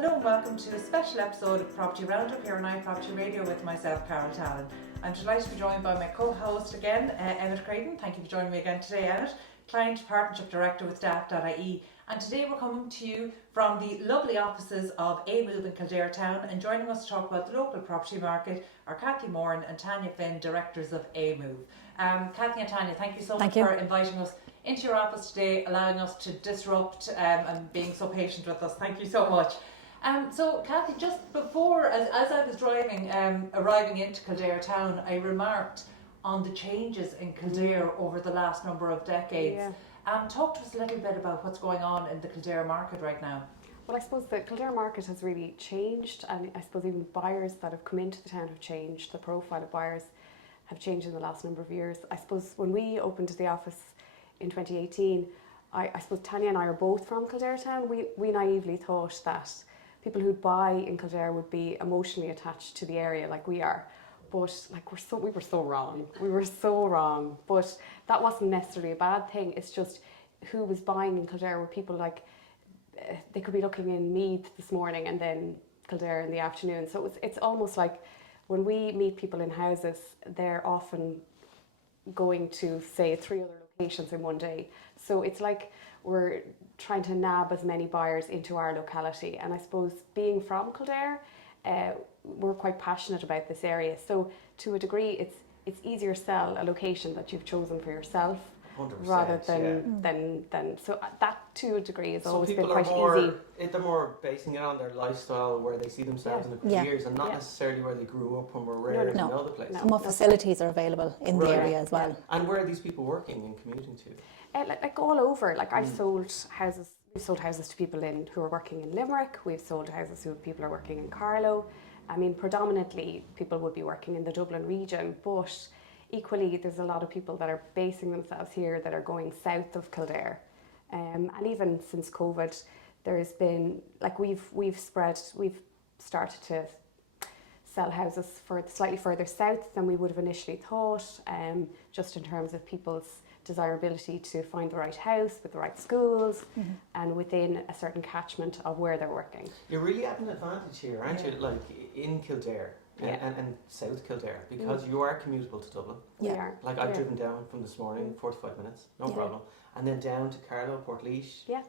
Hello and welcome to a special episode of Property Roundup here on iPropertyRadio with myself, Carol Tallon. I'm delighted to be joined by my co-host again, Emmet Creighton. Thank you for joining me again today, Emmet. Client Partnership Director with Daft.ie. And today we're coming to you from the lovely offices of Amove in Kildare town, and joining us to talk about the local property market are Kathy Moran and Tanya Finn, Directors of Amove. Kathy and Tanya, thank you so much for inviting us into your office today, allowing us to disrupt and being so patient with us. Thank you so much. So Kathy, just before, as I was driving, arriving into Kildare town, I remarked on the changes in Kildare over the last number of decades. Yeah. Talk to us a little bit about what's going on in the Kildare market right now. Well, I suppose the Kildare market has really changed, and I suppose even buyers that have come into the town have changed. The profile of buyers have changed in the last number of years. I suppose when we opened the office in 2018, I suppose Tanya and I are both from Kildare town. We naively thought that people who'd buy in Kildare would be emotionally attached to the area like we are. But we were so wrong. We were so wrong. But that wasn't necessarily a bad thing. It's just who was buying in Kildare were people like, they could be looking in Meath this morning and then Kildare in the afternoon. So it's almost like when we meet people in houses, they're often going to, say, 3 other locations in one day. So it's like we're trying to nab as many buyers into our locality. And I suppose being from Kildare, we're quite passionate about this area. So to a degree, it's easier to sell a location that you've chosen for yourself 100%, rather than so that to a degree has always been quite easy. Easy. They're more basing it on their lifestyle, where they see themselves in a couple of years, and not necessarily where they grew up and were rare to know the place. And what facilities are available in the area as well. And where are these people working and commuting to? Like all over. Like I've sold houses. We've sold houses to people who are working in Limerick. We've sold houses to people who are working in Carlow. I mean, predominantly people would be working in the Dublin region, but equally there's a lot of people that are basing themselves here that are going south of Kildare. And even since COVID, there's been, like we've started to sell houses for slightly further south than we would have initially thought, just in terms of people's desirability to find the right house with the right schools and within a certain catchment of where they're working. You're really at an advantage here, aren't you? Like in Kildare and South Kildare, because you are commutable to Dublin. We are. Like I've driven down from this morning, 45 minutes, no problem. And then down to Carlow, Portlaoise. Yeah.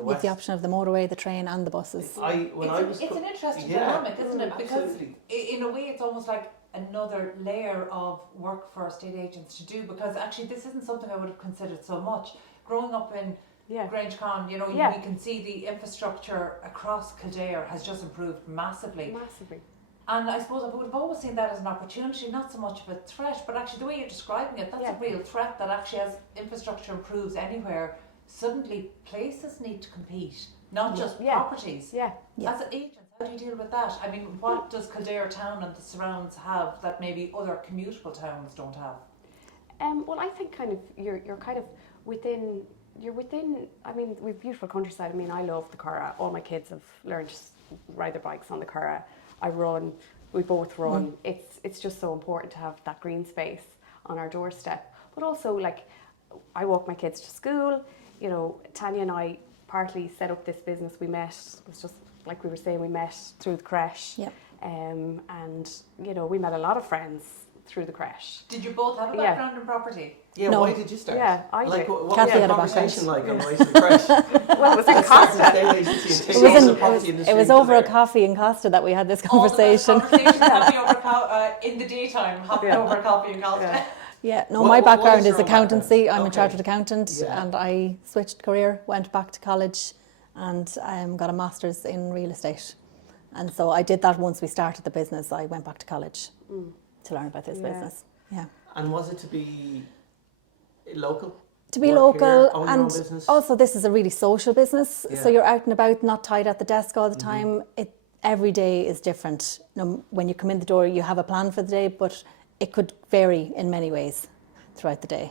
With the option of the motorway, the train and the buses. It's an interesting dynamic, isn't it? Because in a way it's almost like another layer of work for estate agents to do, because actually this isn't something I would have considered so much. Growing up in Grange Con, we can see the infrastructure across Kildare has just improved massively. And I suppose I would have always seen that as an opportunity, not so much of a threat, but actually the way you're describing it, that's a real threat, that actually as infrastructure improves anywhere, suddenly places need to compete, not just properties. As an agent, how do you deal with that? I mean, what does Kildare town and the surrounds have that maybe other commutable towns don't have? Well, I think kind of you're kind of within. I mean, we've beautiful countryside. I mean, I love the Curragh. All my kids have learned to ride their bikes on the Curragh. I run. We both run. It's just so important to have that green space on our doorstep. But also, like, I walk my kids to school. You know, Tanya and I partly set up this business. We met. It was just like we were saying. We met through the creche. And we met a lot of friends through the creche. Did you both have a background in property? Yeah, no. Why did you start? Yeah, I did. What Kathy was had the conversation like on the way to the creche? Well, it was in Costa. It was over a coffee in Costa that we had this conversation. In the daytime, hopping over a coffee in Costa. My background is accountancy. I'm a chartered accountant, and I switched career, went back to college, and got a master's in real estate. And so I did that once we started the business. I went back to college to learn about this business. Yeah. And was it to be local? To be local, here, and also this is a really social business. So you're out and about, not tied at the desk all the time. Every day is different. When you come in the door, you have a plan for the day, but it could vary in many ways throughout the day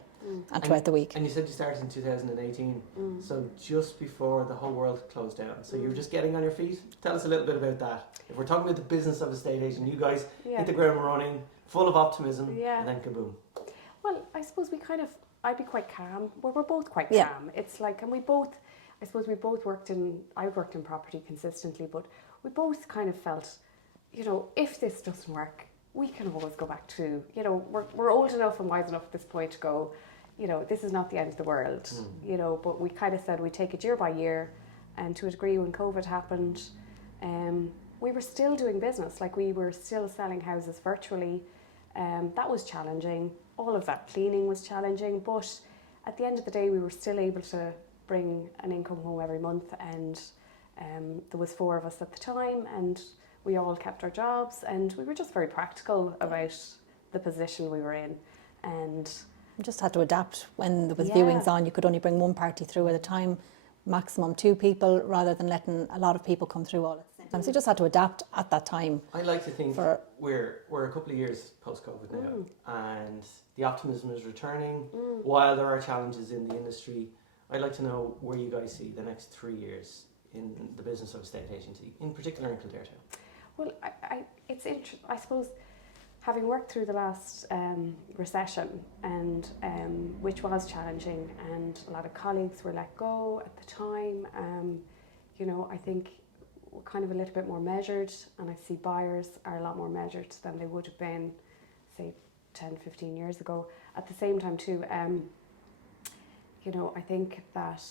and throughout the week. And you said you started in 2018, so just before the whole world closed down. So you were just getting on your feet. Tell us a little bit about that. If we're talking about the business of a estate agent, you guys hit the ground running, full of optimism, and then kaboom. Well, I suppose I'd be quite calm. We're both quite calm. It's like, and we both, I suppose we both I've worked in property consistently, but we both kind of felt, you know, if this doesn't work, we can always go back to, you know, we're old enough and wise enough at this point to go, you know, this is not the end of the world, you know, but we kind of said we'd take it year by year. And to a degree, when COVID happened, we were still doing business, like we were still selling houses virtually. That was challenging. All of that cleaning was challenging, but at the end of the day, we were still able to bring an income home every month, and there was 4 of us at the time, and we all kept our jobs, and we were just very practical about the position we were in. And you just had to adapt. When there was viewings on, you could only bring one party through at a time, maximum 2 people, rather than letting a lot of people come through all at the same time. So you just had to adapt at that time. I like to think we're a couple of years post-COVID now, and the optimism is returning. While there are challenges in the industry, I'd like to know where you guys see the next 3 years in the business of estate agency, in particular in Kildare town. Well, I suppose, having worked through the last recession, and which was challenging, and a lot of colleagues were let go at the time, you know, I think we're kind of a little bit more measured, and I see buyers are a lot more measured than they would have been, say, 10, 15 years ago. At the same time too, you know, I think that,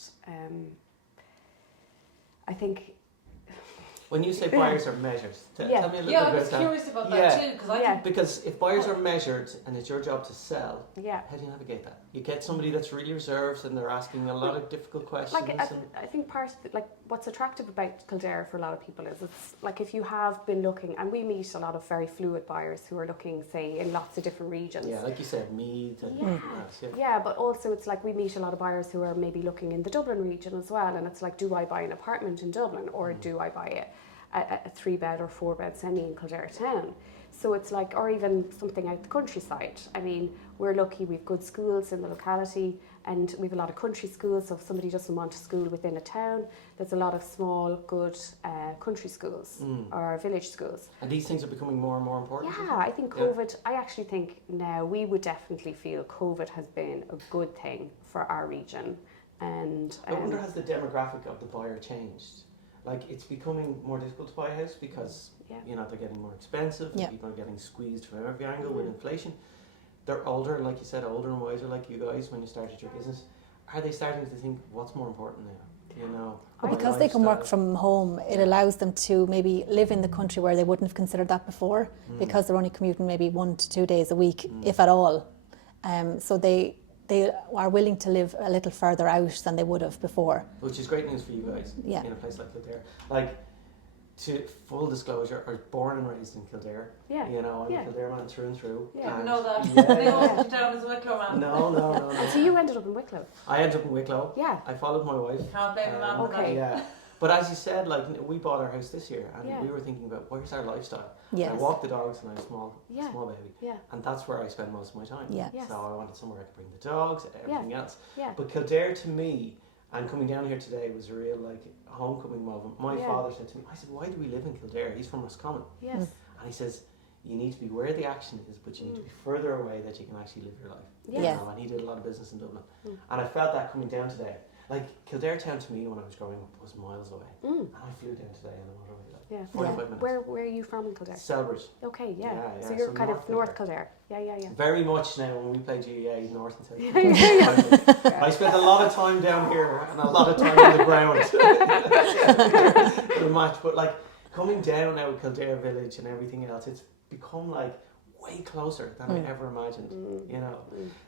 when you say buyers are measured, tell me a little bit about that. I was curious about that too, because I think because if buyers are measured and it's your job to sell, yeah, how do you navigate that? You get somebody that's really reserved and they're asking a lot of difficult questions. like I think part of like what's attractive about Kildare for a lot of people is it's like if you have been looking, and we meet a lot of very fluid buyers who are looking, say, in lots of different regions. Yeah, like you said, Meath and yeah, but also it's like we meet a lot of buyers who are maybe looking in the Dublin region as well, and it's like, do I buy an apartment in Dublin, or do I buy a 3-bed or 4-bed semi in Kildare town? So it's like, or even something out the countryside. I mean, we're lucky, we've good schools in the locality, and we've a lot of country schools, so if somebody doesn't want a school within a town, there's a lot of small, good country schools or village schools. And these things are becoming more and more important? Yeah, I think COVID, I actually think now we would definitely feel COVID has been a good thing for our region. And I wonder, has the demographic of the buyer changed? Like, it's becoming more difficult to buy a house because, you know, they're getting more expensive, and people are getting squeezed from every angle with inflation. They're older, like you said, older and wiser like you guys when you started your business. Are they starting to think, what's more important now? You know, well, because they can work from home, it allows them to maybe live in the country where they wouldn't have considered that before, because they're only commuting maybe 1 to 2 days a week, if at all. So they are willing to live a little further out than they would have before. Which is great news for you guys in a place like Kildare. Like, to full disclosure, I was born and raised in Kildare. Yeah. You know, I'm a Kildare man through and through. Yeah. Didn't know that. They all put you down as a Wicklow man. No. So you ended up in Wicklow? I ended up in Wicklow. Yeah. I followed my wife. Can't blame a man for that. Okay. Yeah. But as you said, like, we bought our house this year, and we were thinking about where's our lifestyle. Yes. I walked the dogs when I was small baby. Yeah. And that's where I spend most of my time. Yeah. Yes. So I wanted somewhere I could bring the dogs, everything else. Yeah. But Kildare to me, and coming down here today, was a real like homecoming moment. My father said to me, I said, why do we live in Kildare? He's from Roscommon. Yes. And he says, you need to be where the action is, but you need to be further away that you can actually live your life. Yes. Yeah. And he did a lot of business in Dublin. And I felt that coming down today. Like, Kildare town to me when I was growing up was miles away. And I flew down today on the motorway, like 45 minutes. Where are you from in Kildare? Selbridge. Okay, Yeah, so you're so kind of North North Kildare. Yeah. Very much now when we play GEA, North and South. I spent a lot of time down here and a lot of time on the ground. The match, but like coming down now with Kildare Village and everything else, it's become like way closer than I ever imagined. You know,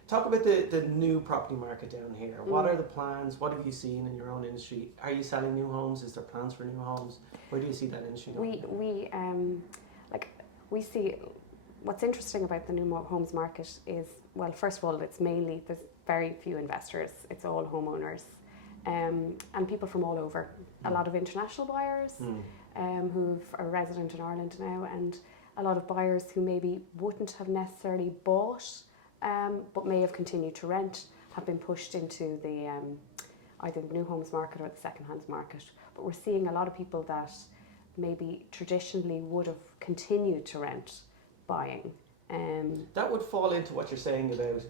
talk about the new property market down here. What are the plans? What have you seen in your own industry? Are you selling new homes? Is there plans for new homes? Where do you see that industry going? We see. What's interesting about the new homes market is, well, first of all, it's mainly, there's very few investors. It's all homeowners, and people from all over. A lot of international buyers who are resident in Ireland now, and a lot of buyers who maybe wouldn't have necessarily bought, but may have continued to rent, have been pushed into the either the new homes market or the second-hand market. But we're seeing a lot of people that maybe traditionally would have continued to rent buying. That would fall into what you're saying about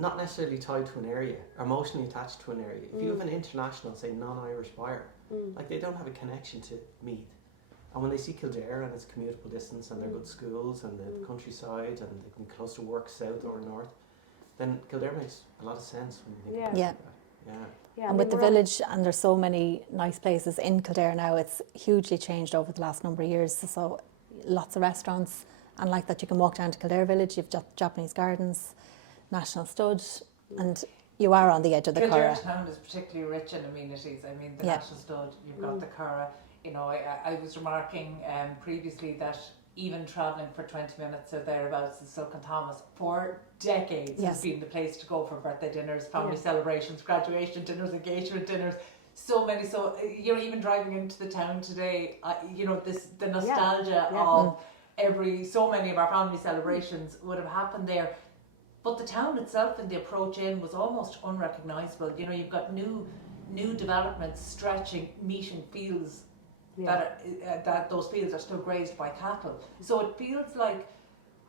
not necessarily tied to an area, emotionally attached to an area. If you have an international, say, non-Irish buyer, like they don't have a connection to Meath. And when they see Kildare and it's commutable distance and they're good schools and the countryside and they can be close to work south or north, then Kildare makes a lot of sense when you think about that. Yeah. And with the village, and there's so many nice places in Kildare now, it's hugely changed over the last number of years. So lots of restaurants, and like that you can walk down to Kildare Village, you've Japanese gardens, National Stud, and you are on the edge of the Kildare Curragh. town is particularly rich in amenities. I mean, the National Stud, you've got the Curragh. You know, I was remarking previously that even travelling for 20 minutes or thereabouts in Silken Thomas for decades has been the place to go for birthday dinners, family celebrations, graduation dinners, engagement dinners. So many, you know, even driving into the town today, you know, the nostalgia of so many of our family celebrations would have happened there. But the town itself and the approach in was almost unrecognisable. You know, you've got new developments stretching, meeting fields that those fields are still grazed by cattle. So it feels like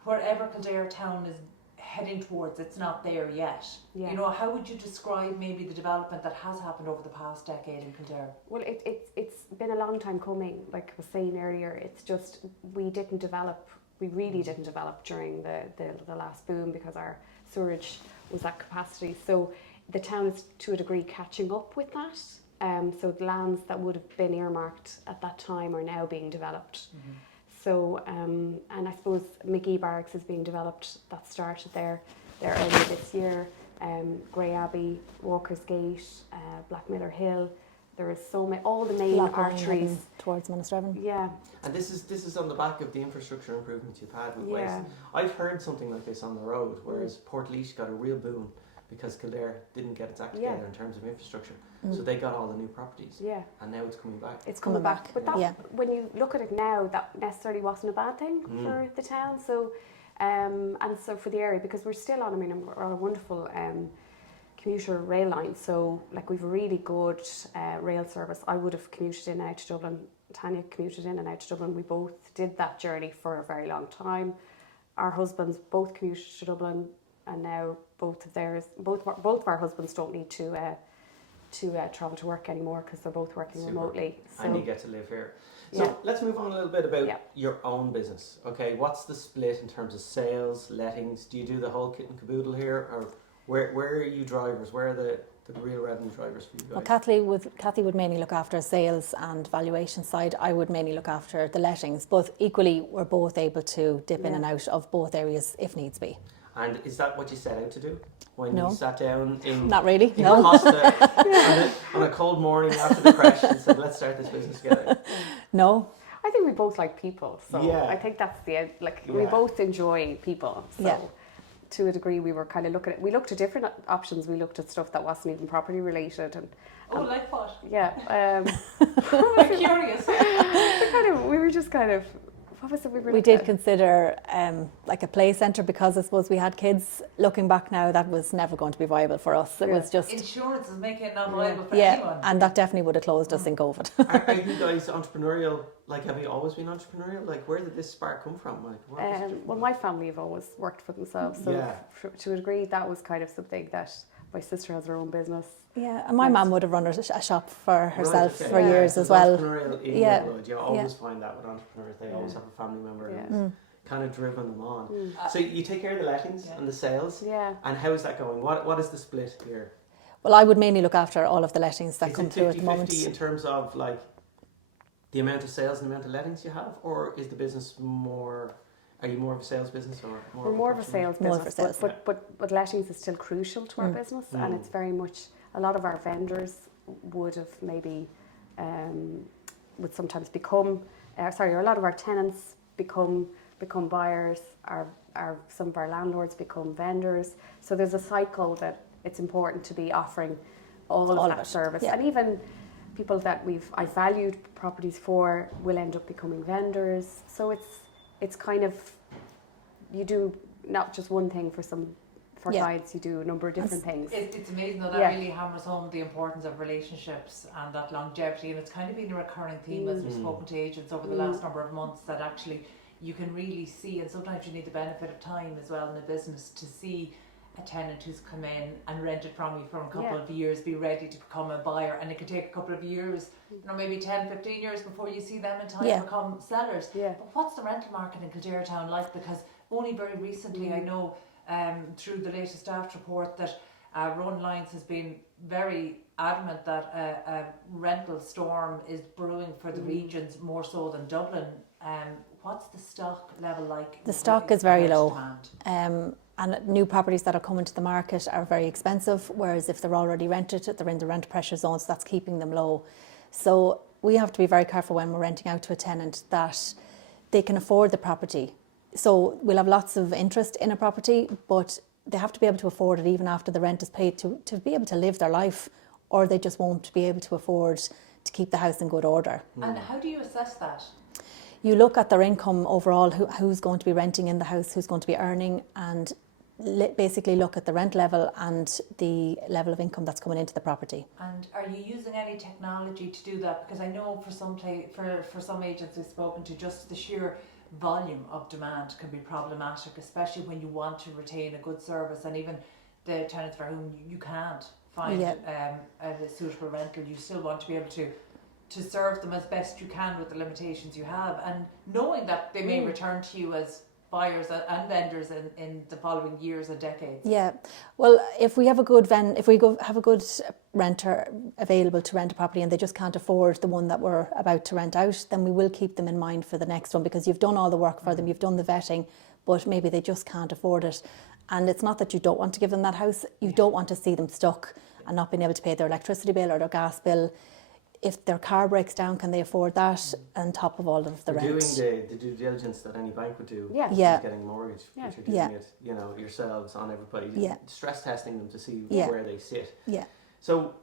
wherever Kildare town is heading towards, it's not there yet. You know, how would you describe maybe the development that has happened over the past decade in Kildare? Well, it's been a long time coming. Like I was saying earlier, it's just we really didn't develop during the last boom because our sewerage was at capacity. So the town is to a degree catching up with that. So the lands that would have been earmarked at that time are now being developed. So, and I suppose McGee Barracks is being developed. That started there earlier this year. Grey Abbey, Walker's Gate, Blackmiller Hill. There is so many, all the main arteries towards Monasterevin. Yeah. And this is on the back of the infrastructure improvements you've had with waste. I've heard something like this on the road, whereas Portlaoise got a real boom because Kildare didn't get its act together in terms of infrastructure. So they got all the new properties. Yeah. And now it's coming back. It's coming back. But that, when you look at it now, that necessarily wasn't a bad thing for the town. So, and so for the area, because we're still on, we're on a wonderful commuter rail line. So, like, we've a really good rail service. I would have commuted in and out to Dublin. Tanya commuted in and out to Dublin. We both did that journey for a very long time. Our husbands both commuted to Dublin, and now both of our husbands don't need to travel to work anymore because they're both working remotely. So, and you get to live here. So let's move on a little bit about your own business. Okay, what's the split in terms of sales, lettings? Do you do the whole kit and caboodle here, or where are you drivers? Where are the real revenue drivers for you guys? Well, Kathy would mainly look after sales and valuation side. I would mainly look after the lettings. But equally, we're both able to dip in and out of both areas if needs be. And is that what you set out to do? When you sat down in Not really, in no. Costa on a cold morning after the crash and said, let's start this business together? No. I think we both like people, so I think that's we both enjoy people. So to a degree, we were kind of looking at. We looked at different options. We looked at stuff that wasn't even property related, and like what? Yeah, I'm curious. We were just kind of. What was it we did consider like a play centre because I suppose we had kids. Looking back now, that was never going to be viable for us. It was just insurance is making it not viable for anyone. And that definitely would have closed us in COVID. Are you guys entrepreneurial? Like, have you always been entrepreneurial? Like, where did this spark come from? Like, well, my family have always worked for themselves, so to a degree, that was kind of something that my sister has her own business. Yeah, and my mum would have run a shop for herself for years as well. Entrepreneurial in your blood. You always find that with entrepreneurs. They always have a family member who's kind of driven them on. So you take care of the lettings and the sales. Yeah. And how is that going? What is the split here? Well, I would mainly look after all of the lettings that come through at the moment. Is it 50-50 in terms of like the amount of sales and the amount of lettings you have, or is the business more? Are you more of a sales business or more? We're more of a sales business, but lettings is still crucial to our business, and it's very much. A lot of our vendors would have maybe would sometimes become. A lot of our tenants become buyers. Some of our landlords become vendors. So there's a cycle that it's important to be offering all of that service, and even people that I've valued properties for will end up becoming vendors. So it's kind of, you do not just one thing for clients, you do a number of different things. It's amazing though, that really hammers home the importance of relationships and that longevity, and it's kind of been a recurring theme as we've spoken to agents over the last number of months, that actually you can really see, and sometimes you need the benefit of time as well in a business to see a tenant who's come in and rented from you for a couple of years be ready to become a buyer, and it can take a couple of years, maybe 10, 15 years before you see them in time become sellers. But what's the rental market in Kildare town like? Because only very recently I know through the latest Daft report that Rowan Lyons has been very adamant that a rental storm is brewing for the regions more so than Dublin. What's the stock level like? The stock is very low. And new properties that are coming to the market are very expensive, whereas if they're already rented, they're in the rent pressure zone, so that's keeping them low. So we have to be very careful when we're renting out to a tenant that they can afford the property. So we'll have lots of interest in a property, but they have to be able to afford it even after the rent is paid to be able to live their life, or they just won't be able to afford to keep the house in good order. And how do you assess that? You look at their income overall, who's going to be renting in the house, who's going to be earning, and basically look at the rent level and the level of income that's coming into the property. And are you using any technology to do that? Because I know for some agents we've spoken to, just the sheer volume of demand can be problematic, especially when you want to retain a good service, and even the tenants for whom you can't find a suitable rental, you still want to be able to serve them as best you can with the limitations you have, and knowing that they may return to you as buyers and vendors in the following years and decades. Yeah, well, if we have a good have a good renter available to rent a property and they just can't afford the one that we're about to rent out, then we will keep them in mind for the next one, because you've done all the work for them, you've done the vetting, but maybe they just can't afford it. And it's not that you don't want to give them that house, you don't want to see them stuck and not being able to pay their electricity bill or their gas bill. If their car breaks down, can they afford that on top of all of the rent? Doing the due diligence that any bank would do, getting a mortgage, but you're doing it, yourselves on everybody, stress testing them to see where they sit. Yeah. So,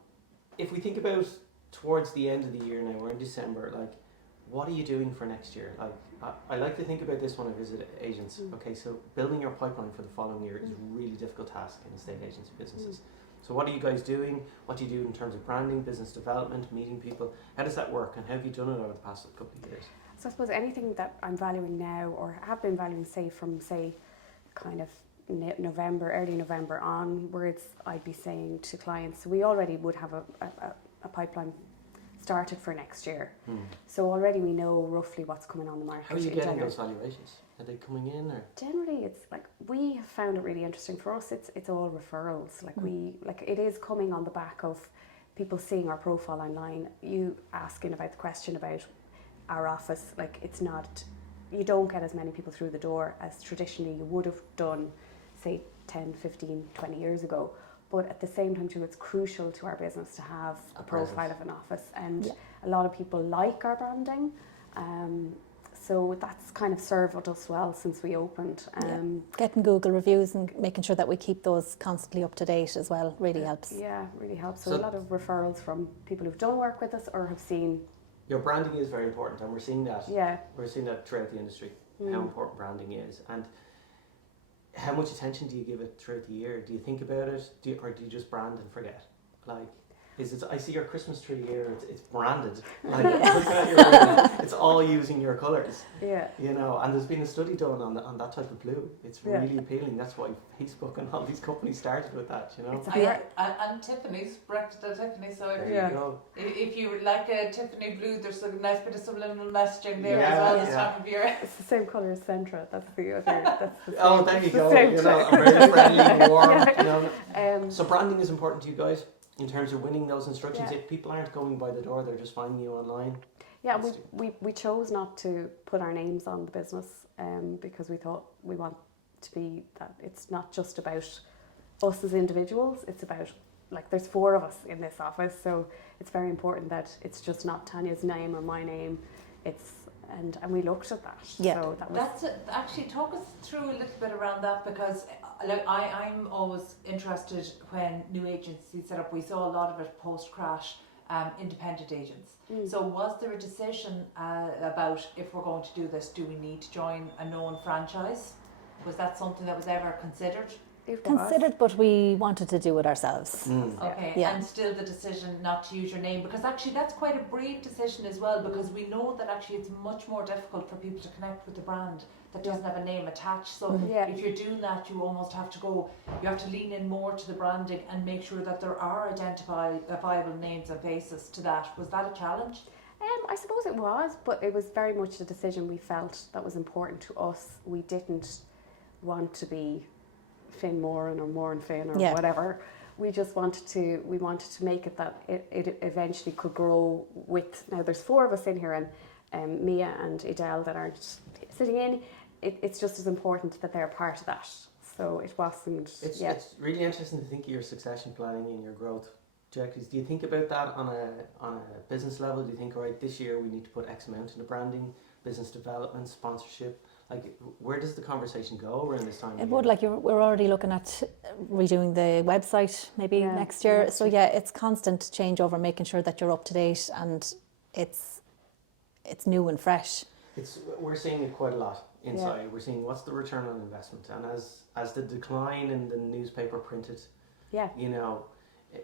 if we think about towards the end of the year now, we're in December, like, what are you doing for next year? Like, I like to think about this when I visit agents. Okay, so building your pipeline for the following year is a really difficult task in estate agency businesses. So what are you guys doing? What do you do in terms of branding, business development, meeting people? How does that work, and how have you done it over the past couple of years? So I suppose anything that I'm valuing now, or have been valuing, from kind of early November onwards, I'd be saying to clients, we already would have a pipeline started for next year. So already we know roughly what's coming on the market. How are you getting those valuations? Are they coming in, or? Generally, it's like, we have found it really interesting. For us, it's all referrals. Like it is coming on the back of people seeing our profile online. You asking about the question about our office, like, it's not, you don't get as many people through the door as traditionally you would have done, say 10, 15, 20 years ago. But at the same time too, it's crucial to our business to have a profile of an office, and a lot of people like our branding. So that's kind of served us well since we opened. Getting Google reviews and making sure that we keep those constantly up to date as well really helps. Yeah, really helps. So a lot of referrals from people who've done work with us or have seen. Your branding is very important, and we're seeing that. Yeah. We're seeing that throughout the industry, how important branding is. And how much attention do you give it throughout the year? Do you think about it, or do you just brand and forget? Like, I see your Christmas tree here, it's branded. Like, looking at your brand, it's all using your colours. Yeah. And there's been a study done on that type of blue. It's really appealing. That's why Facebook and all these companies started with that, And Tiffany's, breakfast at Tiffany. So if you like a Tiffany blue, there's a nice bit of subliminal messaging there as well this time of year. It's the same colour as Centra. That's the other. Oh, there you go. I'm very friendly, warm. So branding is important to you guys in terms of winning those instructions. If people aren't going by the door, they're just finding you online. Yeah, we chose not to put our names on the business because we thought we want to be that it's not just about us as individuals, it's about, like, there's 4 of us in this office, so it's very important that it's just not Tanya's name or my name. And we looked at that. Yeah, so that's it. Actually, talk us through a little bit around that, because I'm always interested when new agencies set up. We saw a lot of it post-crash, independent agents. So was there a decision about, if we're going to do this, do we need to join a known franchise? Was that something that was ever considered? It was. considered, but we wanted to do it ourselves. Okay, Yeah. and still the decision not to use your name, because actually that's quite a brave decision as well, because we know that actually it's much more difficult for people to connect with the brand that doesn't have a name attached. So if you're doing that, you almost have to you have to lean in more to the branding and make sure that there are identifiable names and faces to that. Was that a challenge? I suppose it was, but it was very much a decision we felt that was important to us. We didn't want to be Finn Moran or Moran Finn or whatever. We just wanted to make it that it eventually could grow with. Now there's 4 of us in here, and Mia and Edel that aren't sitting in. It's just as important that they're part of that. So it wasn't. It's really interesting to think of your succession planning and your growth. Jack, do you think about that on a business level? Do you think, all right, this year we need to put X amount into branding, business development, sponsorship? Like, where does the conversation go around this time? It would, like, we're already looking at redoing the website maybe next year. So it's constant changeover, making sure that you're up to date and it's new and fresh. We're seeing it quite a lot inside. We're seeing what's the return on investment, and as the decline in the newspaper printed,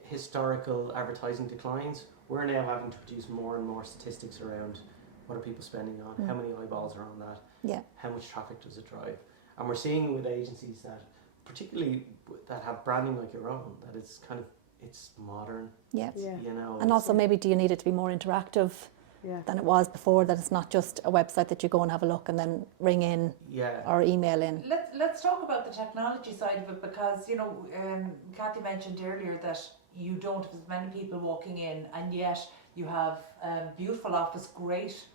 historical advertising declines, we're now having to produce more and more statistics around what are people spending on, how many eyeballs are on that, how much traffic does it drive. And we're seeing with agencies that, particularly that have branding like your own, that it's modern. And also maybe do you need it to be more interactive than it was before, that it's not just a website that you go and have a look and then ring in or email in. Let's talk about the technology side of it, because Kathy mentioned earlier that you don't have as many people walking in, and yet you have beautiful office, great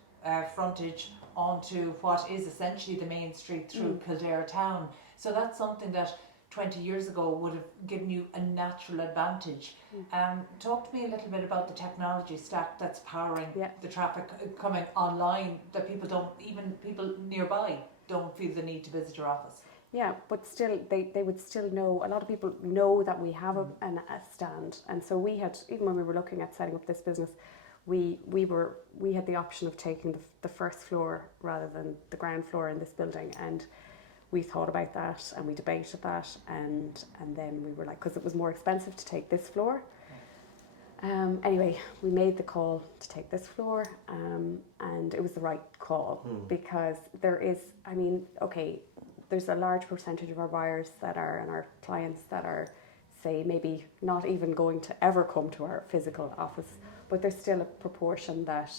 frontage onto what is essentially the main street through Kildare town. So that's something that 20 years ago would have given you a natural advantage. Talk to me a little bit about the technology stack that's powering the traffic coming online, that people nearby don't feel the need to visit your office. Yeah, but still, they would still know. A lot of people know that we have a stand, and so we had, even when we were looking at setting up this business, we had the option of taking the first floor rather than the ground floor in this building, and we thought about that and we debated that, and then we were like, because it was more expensive to take this floor. Anyway, we made the call to take this floor, and it was the right call because there's a large percentage of our buyers and our clients that are, say, maybe not even going to ever come to our physical office, but there's still a proportion that,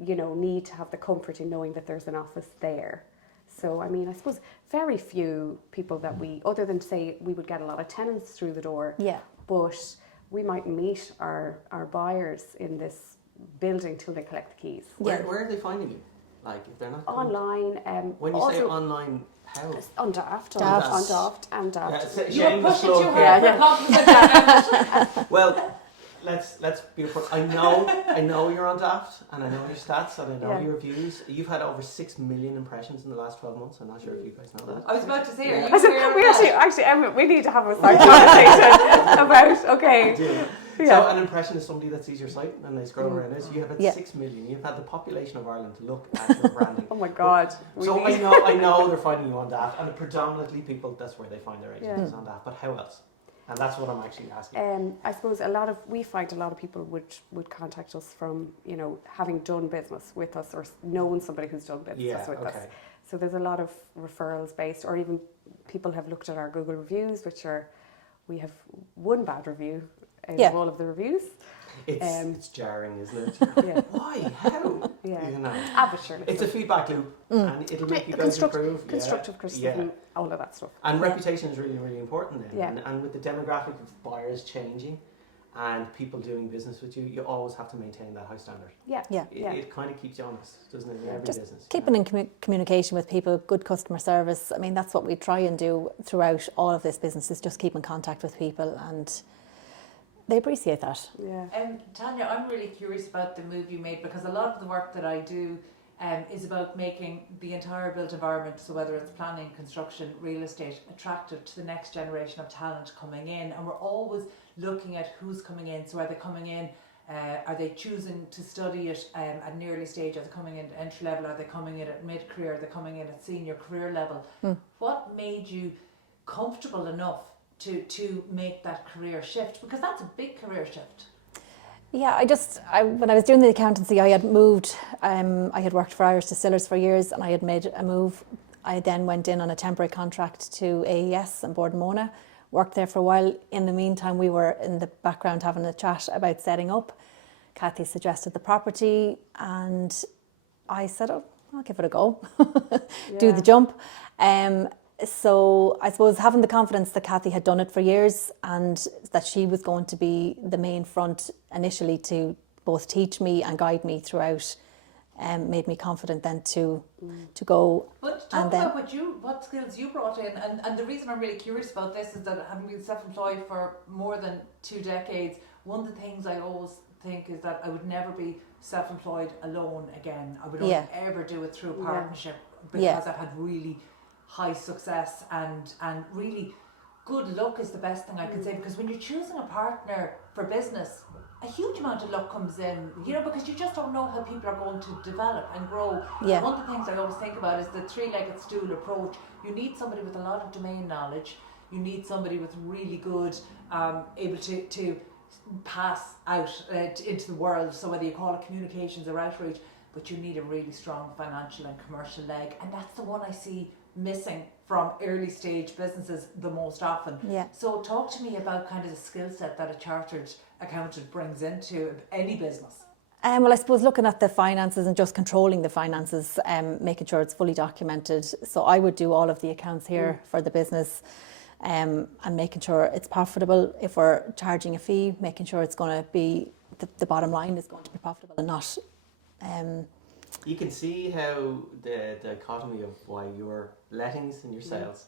need to have the comfort in knowing that there's an office there. So, I suppose very few people that other than say we would get a lot of tenants through the door, but we might meet our buyers in this building till they collect the keys. Where are they finding you? Like, if they're not online. When you say online, how? On Daft. And Daft. You were pushing too hard for compliment. Well, let's be upfront. I know you're on Daft, and I know your stats, and I know your views. You've had over 6 million impressions in the last 12 months. I'm not sure if you guys know that. I was about to say, are you we need to have a side conversation about, okay. So an impression is somebody that sees your site and they scroll around it. So you have had 6 million. You've had the population of Ireland to look at your branding. Oh my God. So I know they're finding you on Daft, and predominantly people, that's where they find their agencies on Daft. But how else? And that's what I'm actually asking. I suppose we find a lot of people would contact us from, having done business with us or known somebody who's done business with us. So there's a lot of referrals based, or even people have looked at our Google reviews, we have one bad review out of all of the reviews. It's jarring, isn't it? Why? How? But sure, it's a feedback loop, and it'll make you guys improve. Constructive criticism, all of that stuff. And reputation is really, really important then. And with the demographic of buyers changing and people doing business with you, you always have to maintain that high standard. It kind of keeps you honest, doesn't it, in every business? Keeping in communication with people, good customer service. That's what we try and do throughout all of this business, is just keep in contact with people, and they appreciate that. Tanya, I'm really curious about the move you made, because a lot of the work that I do is about making the entire built environment, so whether it's planning, construction, real estate, attractive to the next generation of talent coming in. And we're always looking at who's coming in. So are they coming in, are they choosing to study it at an early stage? Are they coming in at entry level? Are they coming in at mid-career? Are they coming in at senior career level? What made you comfortable enough to make that career shift? Because that's a big career shift. Yeah, when I was doing the accountancy, I had moved. I had worked for Irish Distillers for years, and I had made a move. I then went in on a temporary contract to AES and Bord Mona, worked there for a while. In the meantime, we were in the background having a chat about setting up. Kathy suggested the property, and I said, "Oh, I'll give it a go, do the jump." So I suppose having the confidence that Kathy had done it for years and that she was going to be the main front initially to both teach me and guide me throughout, made me confident then to go. But talk about what skills you brought in, and the reason I'm really curious about this is that having been self-employed for more than 2 decades, one of the things I always think is that I would never be self-employed alone again. I would only ever do it through a partnership because I've had really high success and really good luck is the best thing I can say, because when you're choosing a partner for business, a huge amount of luck comes in, because you just don't know how people are going to develop and grow. Yeah. One of the things I always think about is the 3-legged stool approach. You need somebody with a lot of domain knowledge. You need somebody with really good, able to pass out into the world. So whether you call it communications or outreach, but you need a really strong financial and commercial leg. And that's the one I see missing from early stage businesses the most often. Yeah. So talk to me about kind of the skill set that a chartered accountant brings into any business. Well, I suppose looking at the finances and just controlling the finances, making sure it's fully documented. So I would do all of the accounts here for the business, and making sure it's profitable. If we're charging a fee, making sure it's going to be, the bottom line is going to be profitable and not... You can see how the dichotomy of why your lettings and your sales.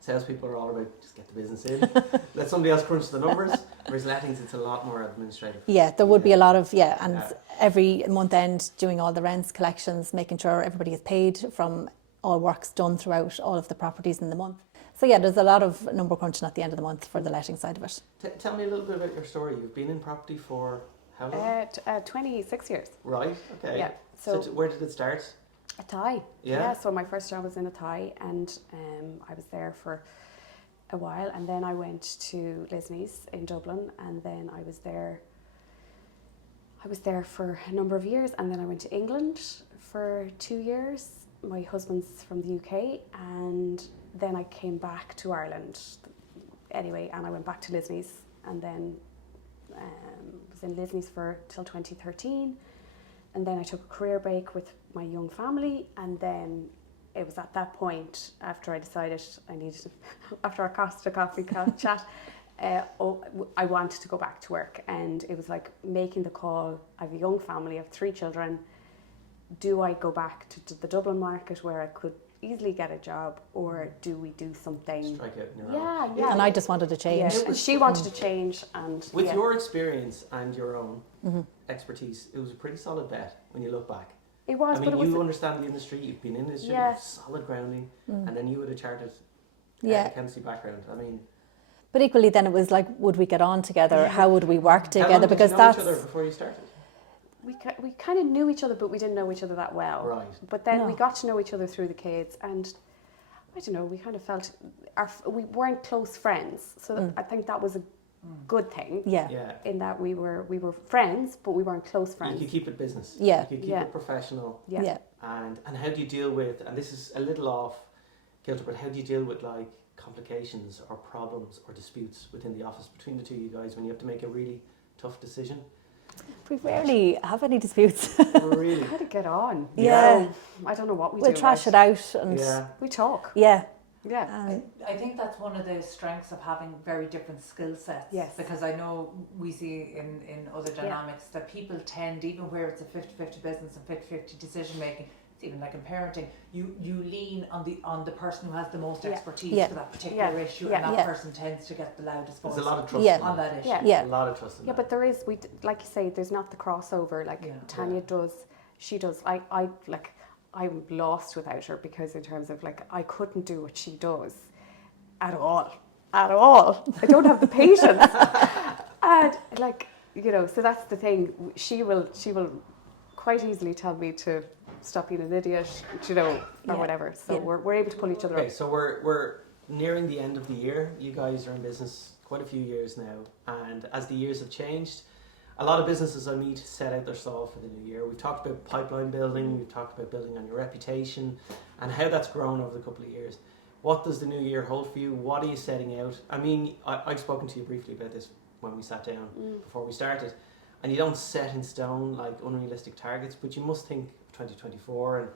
Salespeople are all about just get the business in, let somebody else crunch the numbers. Whereas lettings, it's a lot more administrative. Yeah, there would be a lot of every month end doing all the rents, collections, making sure everybody is paid from all works done throughout all of the properties in the month. So yeah, there's a lot of number crunching at the end of the month for the letting side of it. Tell me a little bit about your story. You've been in property for how long? 26 years. Right, okay. Yeah. So where did it start? A Thai. Yeah. So my first job was in a Thai, and I was there for a while, and then I went to Lisney's in Dublin, and then I was there for a number of years, and then I went to England for 2 years. My husband's from the UK, and then I came back to Ireland anyway, and I went back to Lisney's, and then was in Lisney's till 2013. And then I took a career break with my young family, and then it was at that point, after I decided I needed, after our Costa Coffee chat, I wanted to go back to work. And it was like making the call. I have a young family, I have 3 children. Do I go back to the Dublin market where I could easily get a job, or do we do something? Strike out in your own. Yeah. And I just wanted to change. Yeah. She wanted to change, and with your experience and your own expertise, it was a pretty solid bet when you look back. It was. I mean, but it was, you understand the industry. You've been in the industry. You have solid grounding, and then you had a chartered accountancy background. I mean, but equally, then it was like, would we get on together? How would we work together? How long because did you know that's each other before you started. we kind of knew each other, but we didn't know each other that well. Right. But then we got to know each other through the kids, and I don't know, we kind of felt we weren't close friends, so I think that was a good thing. Yeah. In that we were friends, but we weren't close friends. You could keep it business. Yeah. You could keep it professional. Yeah. And how do you deal with, and this is a little off kilter, but how do you deal with like complications or problems or disputes within the office between the two of you guys when you have to make a really tough decision? We rarely have any disputes. Really? How to get on? Yeah. I don't know what we do. We'll trash it out and we talk. Yeah. I think that's one of the strengths of having very different skill sets. Yes. Because I know we see in other dynamics that people tend, even where it's a 50-50 business and 50-50 decision making, it's even like in parenting, you lean on the person who has the most expertise for that particular issue, and that person tends to get the loudest voice. There's a lot of trust on that issue. Yeah. A lot of trust in that. But there is, like you say, there's not the crossover like Tanya does. She does. I'm lost without her, because in terms of like, I couldn't do what she does at all. I don't have the patience. And like, so that's the thing. She will quite easily tell me to stop being an idiot, or whatever. So we're able to pull each other up. Okay, so we're nearing the end of the year. You guys are in business quite a few years now, and as the years have changed, a lot of businesses I meet set out their stall for the new year. We've talked about pipeline building, we've talked about building on your reputation and how that's grown over the couple of years. What does the new year hold for you? What are you setting out? I mean, I've spoken to you briefly about this when we sat down before we started, and you don't set in stone like unrealistic targets, but you must think of 2024 and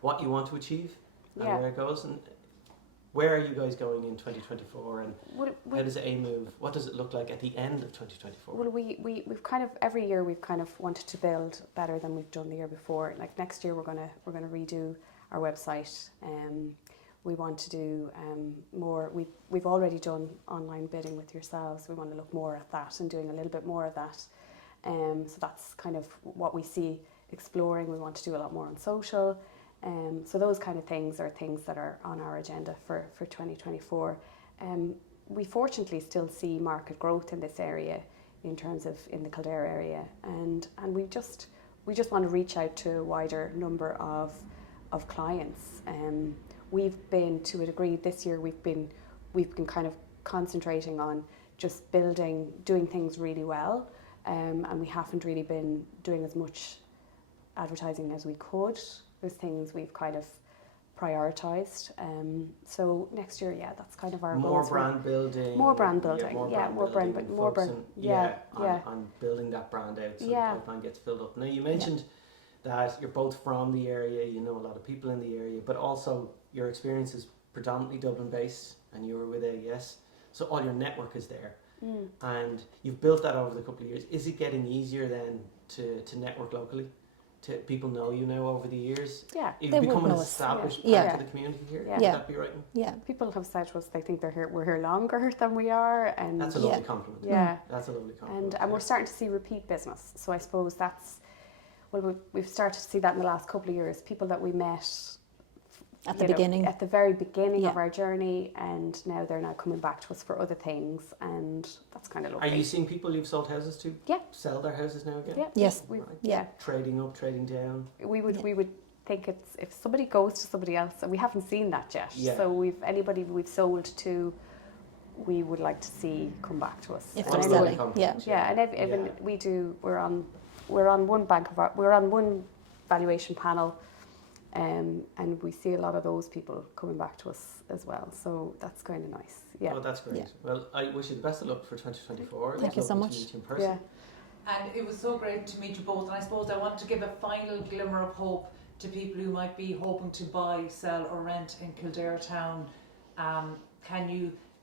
what you want to achieve and where it goes. And where are you guys going in 2024, and how does Amove, what does it look like at the end of 2024? Well, we've kind of, every year we've kind of wanted to build better than we've done the year before. Like next year we're gonna redo our website. We want to do more. We've already done online bidding with yourselves. We want to look more at that and doing a little bit more of that. So that's kind of what we see exploring. We want to do a lot more on social. So those kind of things are things that are on our agenda for 2024. We fortunately still see market growth in this area in terms of in the Kildare area, and we just want to reach out to a wider number of clients. We've been, to a degree this year, we've been kind of concentrating on just doing things really well, and we haven't really been doing as much advertising as we could. There's things we've kind of prioritised. So next year, that's kind of our goals. More brand building. On building that brand out so the pipeline gets filled up. Now you mentioned that you're both from the area, you know a lot of people in the area, but also your experience is predominantly Dublin based, and you were with AES, so all your network is there. And you've built that over the couple of years. Is it getting easier then to network locally? People know you now over the years? Yeah. You've become an established part of the community here? Would that be right? Yeah. People have said to us they think we're here longer than we are. And that's a lovely compliment. Yeah. That's a lovely compliment. And we're starting to see repeat business. So I suppose we've started to see that in the last couple of years. People that we met at the very beginning of our journey, and now they're coming back to us for other things, and that's kind of lovely. Are you seeing people you've sold houses to sell their houses now again? Yeah. Yes. Trading up, trading down. We would think it's, if somebody goes to somebody else, and we haven't seen that yet. So anybody we've sold to, we would like to see come back to us. If they're selling. We're on one valuation panel. And we see a lot of those people coming back to us as well. So that's kind of nice. Yeah. Oh, that's great. Yeah. Well, I wish you the best of luck for 2024. Thank you so much. To meet you in person. Yeah. And it was so great to meet you both. And I suppose I want to give a final glimmer of hope to people who might be hoping to buy, sell or rent in Kildare town.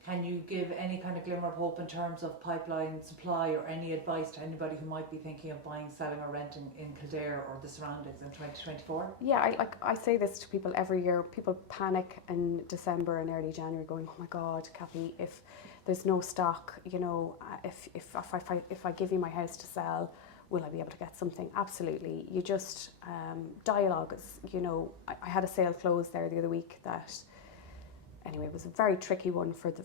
Can you give any kind of glimmer of hope in terms of pipeline supply, or any advice to anybody who might be thinking of buying, selling or renting in Kildare or the surroundings in 2024? Yeah, I say this to people every year. People panic in December and early January going, oh my God, Kathy, if there's no stock, if I give you my house to sell, will I be able to get something? Absolutely. You just, dialogue is, I had a sale close there the other week that, anyway, it was a very tricky one for the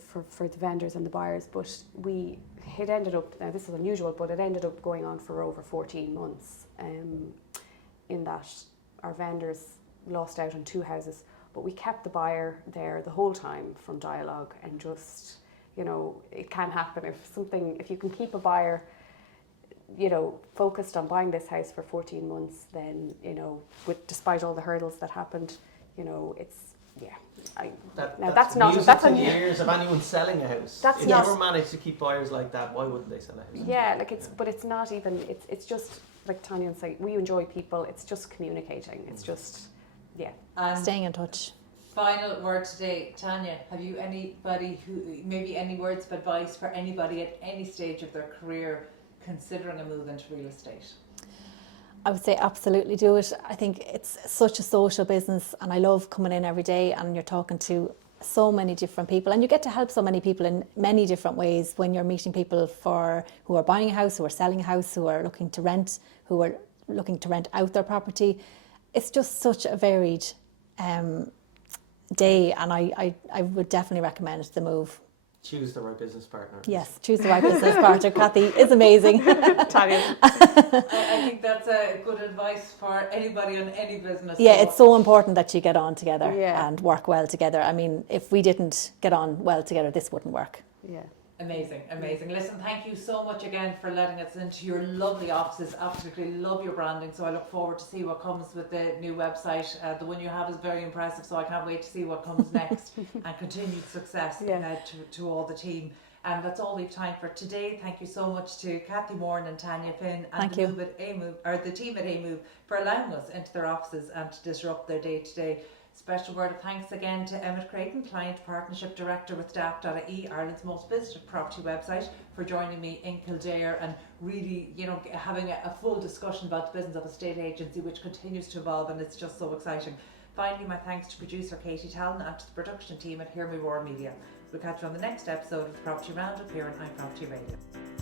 vendors and the buyers, but it ended up, now this is unusual, but it ended up going on for over 14 months, in that our vendors lost out on 2 houses, but we kept the buyer there the whole time from dialogue, and just, it can happen if you can keep a buyer, focused on buying this house for 14 months, then, despite all the hurdles that happened, it's, that's not that's a years of anyone selling a house. That's if you ever managed to keep buyers like that, why wouldn't they sell a house? Yeah, but it's not even. It's just like Tanya said. We enjoy people. It's just communicating. It's just staying in touch. Final word today, Tanya. Have you anybody maybe any words of advice for anybody at any stage of their career considering a move into real estate? I would say absolutely do it. I think it's such a social business, and I love coming in every day and you're talking to so many different people, and you get to help so many people in many different ways when you're meeting people who are buying a house, who are selling a house, who are looking to rent, who are looking to rent out their property. It's just such a varied day, and I would definitely recommend the move. choose the right business partner. Yes, choose the right business partner. Kathy is amazing. Tanya. I think that's a good advice for anybody in any business. Yeah, it's so important that you get on together Yeah. and work well together. I mean, if we didn't get on well together, this wouldn't work. Yeah. Amazing, amazing. Listen, thank you so much again for letting us into your lovely offices. Absolutely love your branding. So I look forward to see what comes with the new website. The one you have is very impressive, so I can't wait to see what comes next. And continued success to all the team. And that's all we've time for today. Thank you so much to Kathy Moran and Tanya Finn and the team at Amove for allowing us into their offices and to disrupt their day-to-day. Special word of thanks again to Emmet Creighton, Client Partnership Director with Daft.ie, Ireland's most visited property website, for joining me in Kildare and really, having a full discussion about the business of a state agency, which continues to evolve, and it's just so exciting. Finally, my thanks to producer Carol Tallon and to the production team at Hear Me Roar Media. We'll catch you on the next episode of the Property Roundup here on iPropertyRadio.